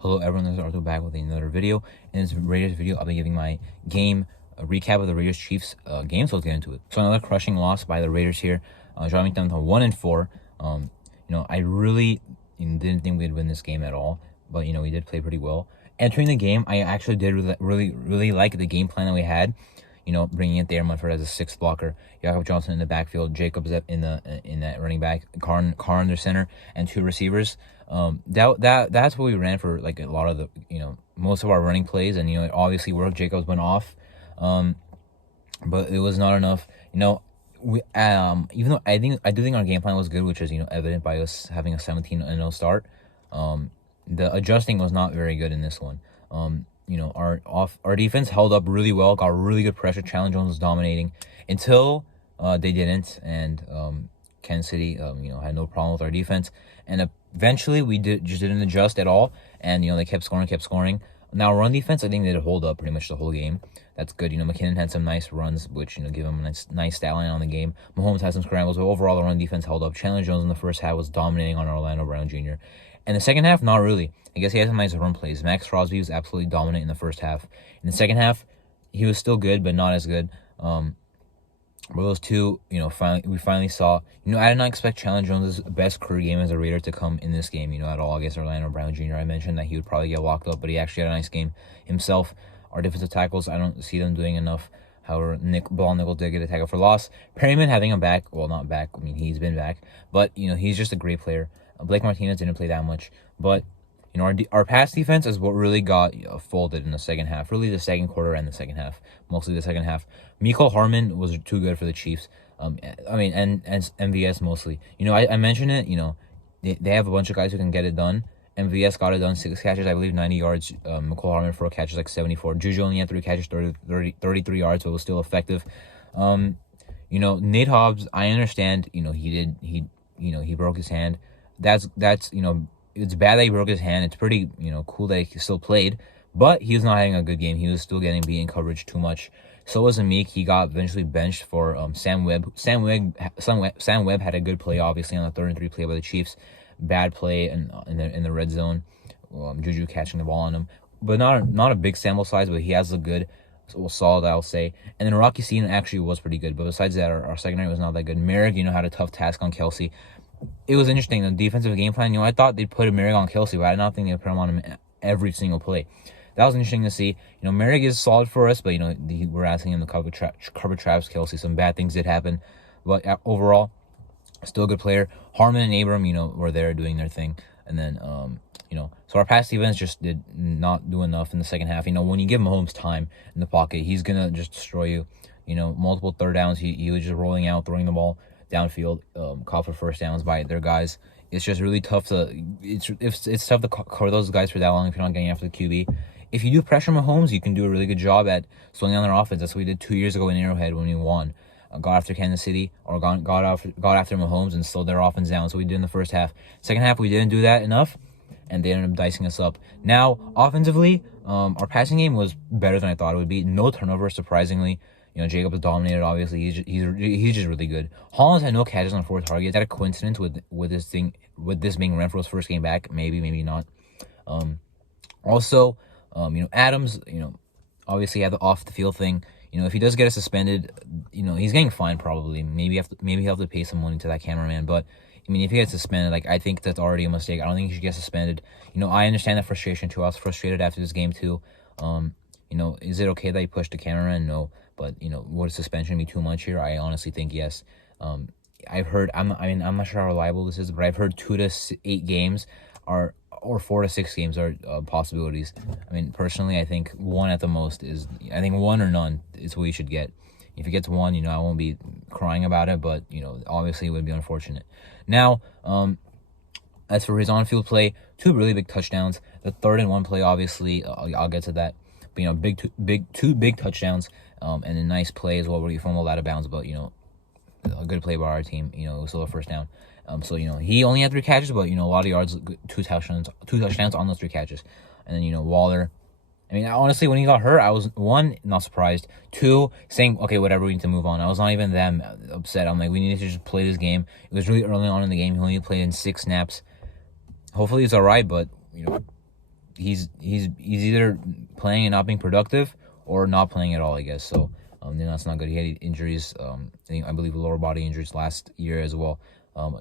Hello everyone, this is Arthur back with another video. In this Raiders video, I'll be giving my game recap of the Raiders-Chiefs game, so let's get into it. So another crushing loss by the Raiders here, dropping them to 1-4. I really didn't think we'd win this game at all, but we did play pretty well. Entering the game, I actually did really like the game plan that we had. Bringing it there, Munford as a sixth blocker, Jakob Johnson in the backfield, Jacobs in that running back, Carr in their center, and two receivers. That's what we ran for, like, a lot of the most of our running plays, and it obviously worked. Jacobs went off, but it was not enough. We even though I do think our game plan was good, which is evident by us having a 17-0 start. The adjusting was not very good in this one. Our defense held up really well, got really good pressure. Chandler Jones was dominating until they didn't, and Kansas City had no problem with our defense, and eventually we just didn't adjust at all, and they kept scoring. Now run defense, I think they did hold up pretty much the whole game. That's good. McKinnon had some nice runs, which give him a nice stat line on the game. Mahomes had some scrambles, but overall the run defense held up. Chandler Jones in the first half was dominating on Orlando Brown Jr. In the second half, not really. I guess he had some nice run plays. Max Crosby was absolutely dominant in the first half. In the second half, he was still good, but not as good. But those two, we finally saw. I did not expect Chandler Jones' best career game as a Raider to come in this game, at all against Orlando Brown Jr. I mentioned that he would probably get locked up, but he actually had a nice game himself. Our defensive tackles, I don't see them doing enough. However, Nickel did get a tackle for loss. Perryman having him back, well, not back. He's been back, but he's just a great player. Blake Martinez didn't play that much, but our pass defense is what really got folded in the second half. Really, the second quarter and the second half, mostly the second half. Mecole Hardman was too good for the Chiefs. And MVS mostly. I mentioned it. They have a bunch of guys who can get it done. MVS got it done, 6 catches, I believe, 90 yards. Mecole Hardman, 4 catches, like 74. Juju only had 3 catches, 33 yards, so it was still effective. Nate Hobbs, I understand. He broke his hand. That's it's bad that he broke his hand. It's pretty cool that he still played, but he was not having a good game. He was still getting beat in coverage too much. So was Amik. He got eventually benched for Sam Webb. Sam Webb had a good play, obviously, on the 3rd and 3 play by the Chiefs. Bad play in the red zone. Juju catching the ball on him, but not a big sample size. But he has a good, solid, I'll say. And then Rocky Seaton actually was pretty good. But besides that, our secondary was not that good. Merrick, had a tough task on Kelsey. It was interesting, the defensive game plan. I thought they'd put Merrick on Kelsey, but I did not think they'd put him on him every single play. That was interesting to see. Merrick is solid for us, but we're asking him to cover Travis Kelsey. Some bad things did happen, but overall, still a good player. Harmon and Abram, were there doing their thing, and then so our pass defense just did not do enough in the second half. When you give Mahomes time in the pocket, he's gonna just destroy you. Multiple third downs, he was just rolling out, throwing the ball downfield, call for first downs by their guys. It's just really tough to it's tough to cover those guys for that long if you're not getting after the QB. If you do pressure Mahomes, you can do a really good job at slowing down their offense. That's what we did 2 years ago in Arrowhead when we won. Got after Kansas City, or got after Mahomes and slowed their offense down. So we did in the first half. Second half, we didn't do that enough, and they ended up dicing us up. Now, offensively, our passing game was better than I thought it would be. No turnovers, surprisingly. Jacobs dominated, obviously. He's just really good. Hollins had no catches on 4 targets. Is that a coincidence with this being Renfro's first game back? Maybe not. Also, Adams, obviously had the off the field thing. If he does get suspended, he's getting fined probably. Maybe he'll have to pay some money to that cameraman. But if he gets suspended, I think that's already a mistake. I don't think he should get suspended. I understand that frustration too. I was frustrated after this game too. Is it okay that he pushed the cameraman? No. But would suspension be too much here? I honestly think yes. I've heard. I'm not sure how reliable this is, but I've heard 2 to 8 games or 4 to 6 games are possibilities. Personally, I think 1 at the most is. I think 1 or none is what you should get. If he gets 1, I won't be crying about it, but obviously it would be unfortunate. Now, as for his on-field play, 2 really big touchdowns. The 3rd and 1 play, obviously, I'll get to that. But two big touchdowns, and a nice play as well where he fumbled out of bounds. But a good play by our team. It was still a first down. So he only had 3 catches, but a lot of yards, 2 touchdowns on those 3 catches. And then Waller. Honestly, when he got hurt, I was 1, not surprised. 2, saying okay, whatever, we need to move on. I was not even that upset. I'm like, we need to just play this game. It was really early on in the game. He only played in 6 snaps. Hopefully, it's all right, but he's either playing and not being productive or not playing at all, I guess. So that's not good. He had injuries. I believe lower body injuries last year as well.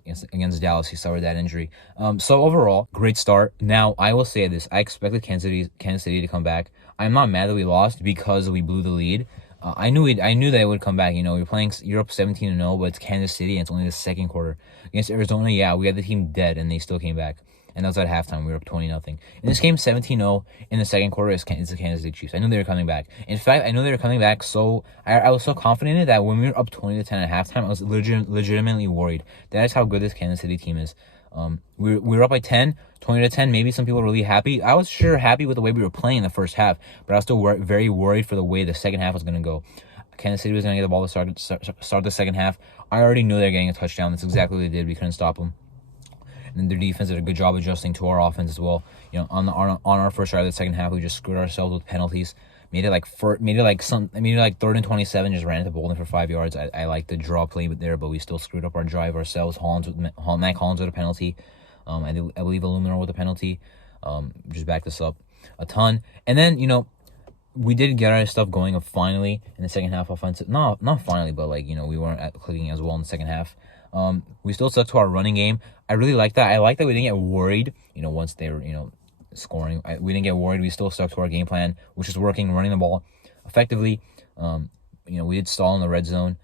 Against Dallas, he suffered that injury. So overall, great start. Now I will say this: I expected Kansas City to come back. I'm not mad that we lost because we blew the lead. I knew that it would come back. You're up 17-0, but it's Kansas City and it's only the second quarter. Against Arizona, yeah, we had the team dead and they still came back. And that was at halftime. We were up 20-0. In this game, 17-0 in the second quarter is the Kansas City Chiefs. I knew they were coming back. In fact, I knew they were coming back, so I was so confident in it that when we were up 20-10 at halftime, I was legitimately worried. That is how good this Kansas City team is. We were up by 10, 20-10. Maybe some people were really happy. I was sure happy with the way we were playing in the first half, but I was still very worried for the way the second half was going to go. Kansas City was going to get the ball to start the second half. I already knew they were getting a touchdown. That's exactly what they did. We couldn't stop them. And their defense did a good job adjusting to our offense as well. On our first drive of the second half, we just screwed ourselves with penalties. Made it like third and 27. Just ran into Bolden for 5 yards. I like the draw play there, but we still screwed up our drive ourselves. Matt Collins with a penalty. I believe Illuminor with a penalty. Just backed us up a ton. And then we did get our stuff going finally in the second half offensive. Not finally, but we weren't clicking as well in the second half. We still stuck to our running game. I really like that. I like that we didn't get worried, once they were, scoring. We didn't get worried. We still stuck to our game plan, which is working, running the ball effectively. We did stall in the red zone.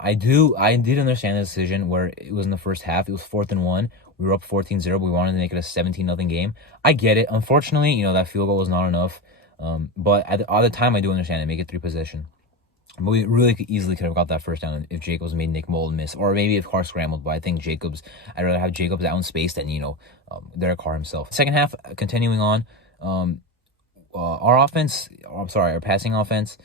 I did understand the decision where it was in the first half. It was 4th and 1. We were up 14-0, but we wanted to make it a 17-0 game. I get it. Unfortunately, that field goal was not enough. But at the time, I do understand it. Make it 3-possession. But we really easily could have got that first down if Jacobs made Nick Molden miss, or maybe if Carr scrambled. But I think I'd rather have Jacobs out in space than Derek Carr himself. Second half, continuing on, our passing offense,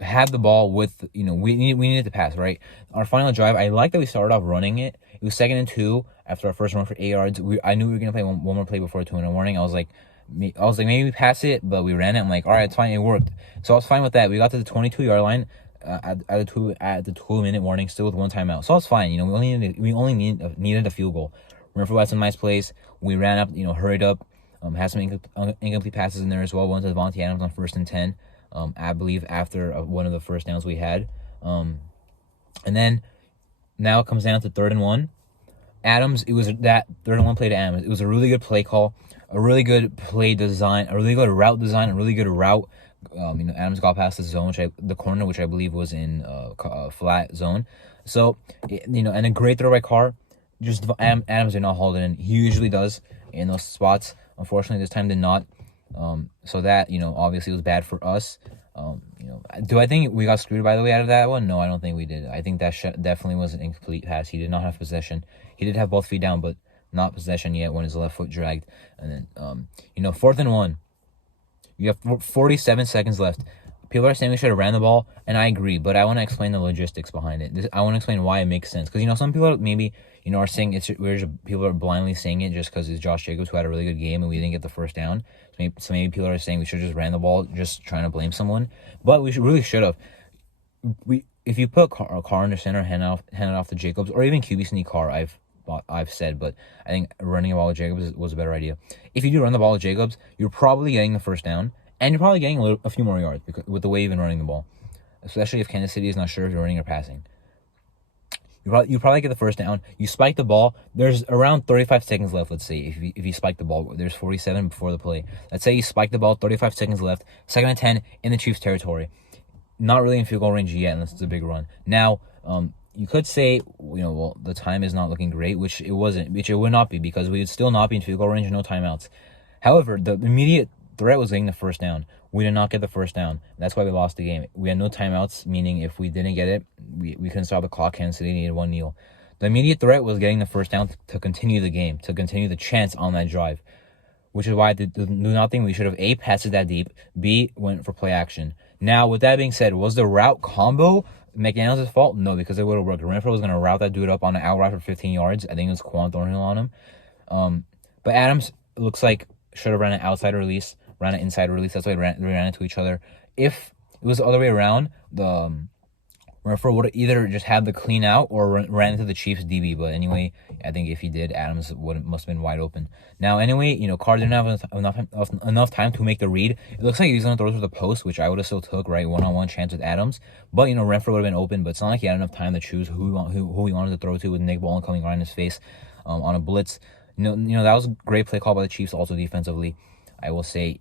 had the ball with we needed to pass, right. Our final drive, I like that we started off running it. It was 2nd and 2 after our first run for 8 yards. I knew we were gonna play one more play before 2-minute warning. I was like, maybe we pass it, but we ran it. I'm like, all right, it's fine, it worked. So I was fine with that. We got to the 22-yard line at the 2-minute warning, still with one timeout. So I was fine. We only needed a field goal. Renfrow had some nice plays. We ran up, hurried up. Had some incomplete passes in there as well. One to Devontae Adams on 1st and 10. I believe after one of the first downs we had. And then now it comes down to 3rd and 1. Adams, it was that 3rd and 1 play to Adams. It was a really good play call, a really good play design, a really good route design, a really good route. Adams got past the corner, which I believe was in flat zone. So, and a great throw by Carr. Just Adams did not hold it in. He usually does in those spots. Unfortunately, this time did not. So that, obviously was bad for us. Do I think we got screwed, by the way, out of that one? No, I don't think we did. I think that definitely was an incomplete pass. He did not have possession. He did have both feet down, but not possession yet when his left foot dragged. And then, 4th and 1. You have 47 seconds left. People are saying we should have ran the ball, and I agree, but I want to explain the logistics behind it. I want to explain why it makes sense. Because, some people maybe, are saying people are blindly saying it just because it's Josh Jacobs who had a really good game and we didn't get the first down. So maybe people are saying we should have just ran the ball, just trying to blame someone. But we really should have. If you put Carr in the center, hand it off to Jacobs, or even QB sneak Carr, I've said, but I think running the ball with Jacobs was a better idea. If you do run the ball with Jacobs, you're probably getting the first down, and you're probably getting a few more yards with the way you've been running the ball, especially if Kansas City is not sure if you're running or passing. You probably get the first down. You spike the ball. There's around 35 seconds left, let's say, if you spike the ball. There's 47 before the play. Let's say you spike the ball, 35 seconds left, 2nd and 10 in the Chiefs' territory. Not really in field goal range yet unless it's a big run. Now, you could say, the time is not looking great, which it would not be, because we would still not be in field goal range, no timeouts. However, the immediate threat was getting the first down. We did not get the first down. That's why we lost the game. We had no timeouts, meaning if we didn't get it, we couldn't stop the clock. Kansas City needed one kneel. The immediate threat was getting the first down to continue the game, to continue the chance on that drive, which is why I do not think we should have A, passed it that deep, B, went for play action. Now, with that being said, was the route combo McDaniels' fault? No, because it would have worked. Renfrow was going to route that dude up on an out route for 15 yards. I think it was Quan Thornhill on him. But Adams looks like should have ran an outside release, ran an inside release. That's why they ran into each other. If it was the other way around, Renfro would either just had the clean out or ran into the Chiefs DB. But anyway, I think if he did, Adams must have been wide open. Now, anyway, Carr didn't have enough time to make the read. It looks like he was going to throw to the post, which I would have still took, right? One-on-one chance with Adams. But, Renfro would have been open. But it's not like he had enough time to choose who he wanted to throw to with Nick Baldwin coming right in his face on a blitz. That was a great play call by the Chiefs also defensively, I will say.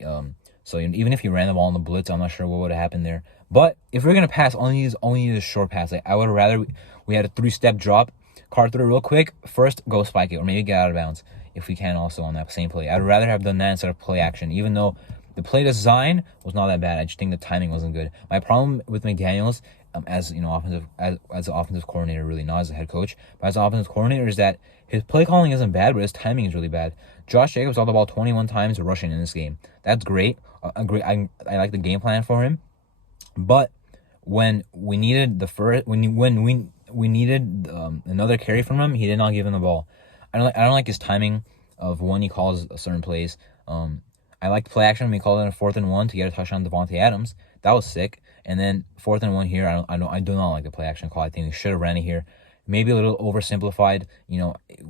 So even if he ran the ball on the blitz, I'm not sure what would have happened there. But if we're gonna pass, only use a short pass. Like I would rather we had a 3-step drop, Carr through real quick. First, go spike it, or maybe get out of bounds if we can. Also on that same play, I'd rather have done that instead of play action. Even though the play design was not that bad, I just think the timing wasn't good. My problem with McDaniels, as as an offensive coordinator, really not as a head coach, but as an offensive coordinator, is that his play calling isn't bad, but his timing is really bad. Josh Jacobs saw the ball 21 times rushing in this game. That's great. I like the game plan for him, but when we needed we needed another carry from him, he did not give him the ball. I don't like his timing of when he calls certain plays. I liked play action when he called it a 4th and 1 to get a touchdown on Devontae Adams. That was sick. And then 4th and 1 here, I do not like the play action call. I think we should have ran it here. Maybe a little oversimplified.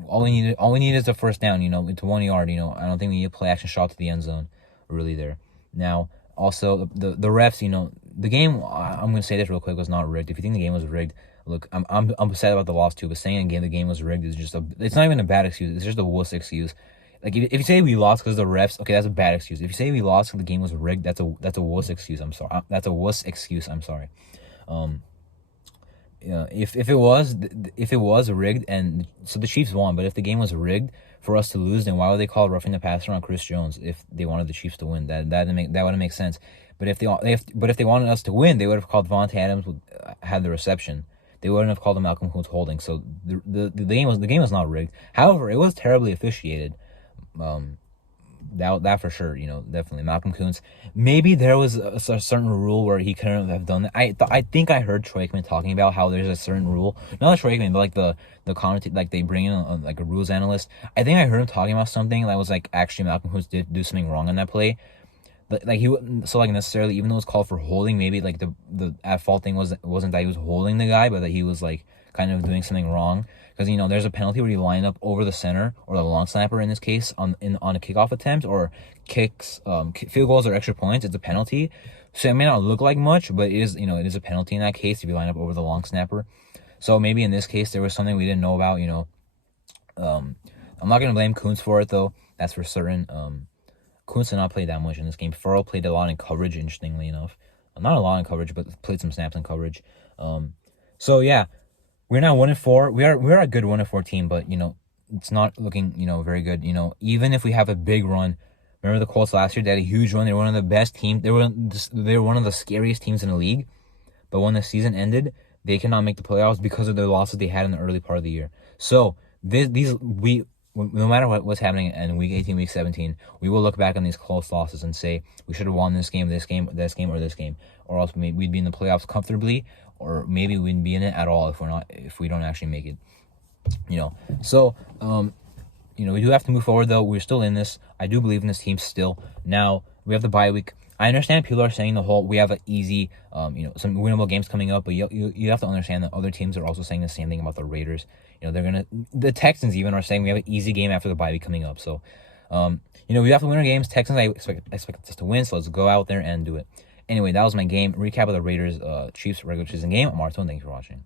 All we need is a first down. It's 1 yard. I don't think we need a play action shot to the end zone, really there. Now, also the refs. The game. I'm gonna say this real quick, was not rigged. If you think the game was rigged, look, I'm upset about the loss too. But saying again the game was rigged is just it's not even a bad excuse. It's just a wuss excuse. Like if you say we lost because of the refs, okay, that's a bad excuse. If you say we lost because the game was rigged, that's a wuss excuse. I'm sorry. That's a wuss excuse. I'm sorry. If it was rigged, and so the Chiefs won, but if the game was rigged for us to lose, then why would they call roughing the passer on Chris Jones if they wanted the Chiefs to win? That wouldn't make sense. But if they wanted us to win, they would have called Devontae Adams had the reception. They wouldn't have called him Malcolm Kuntz holding. So the game was not rigged. However, it was terribly officiated. That for sure, definitely Malcolm Kuntz. Maybe there was a certain rule where he couldn't have done that. I think I heard Troy Aikman talking about how there's a certain rule, not Troy Aikman, but like the commentator, like they bring in like a rules analyst. I think I heard him talking about something that was like actually Malcolm Kuntz did do something wrong on that play. But like he wouldn't, so like necessarily, even though it was called for holding, maybe like the at fault thing wasn't that he was holding the guy, but that he was like kind of doing something wrong. Because there's a penalty where you line up over the center or the long snapper in this case on a kickoff attempt or kicks, field goals or extra points. It's a penalty, so it may not look like much, but it is a penalty in that case if you line up over the long snapper. So maybe in this case there was something we didn't know about. I'm not gonna blame Kuntz for it though. That's for certain. Kuntz did not play that much in this game. Farrell played a lot in coverage, interestingly enough. Not a lot in coverage, but played some snaps in coverage. So yeah. We're now 1-4. We're a good 1-4 team, but it's not looking very good. Even if we have a big run, remember the Colts last year? They had a huge run. They were one of the best teams. They were one of the scariest teams in the league. But when the season ended, they cannot make the playoffs because of the losses they had in the early part of the year. So no matter what's happening in week 18, week 17, we will look back on these close losses and say we should have won this game, or this game, or else we'd be in the playoffs comfortably, or maybe we wouldn't be in it at all if we don't actually make it. So we do have to move forward though. We're still in this. I do believe in this team still. Now we have the bye week. I understand people are saying we have an easy, some winnable games coming up, but you have to understand that other teams are also saying the same thing about the Raiders. The Texans even are saying we have an easy game after the bye week coming up. So, we have to win our games. Texans, I expect us to win, so let's go out there and do it. Anyway, that was my game recap of the Raiders Chiefs regular season game. I'm Marto, and thanks for watching.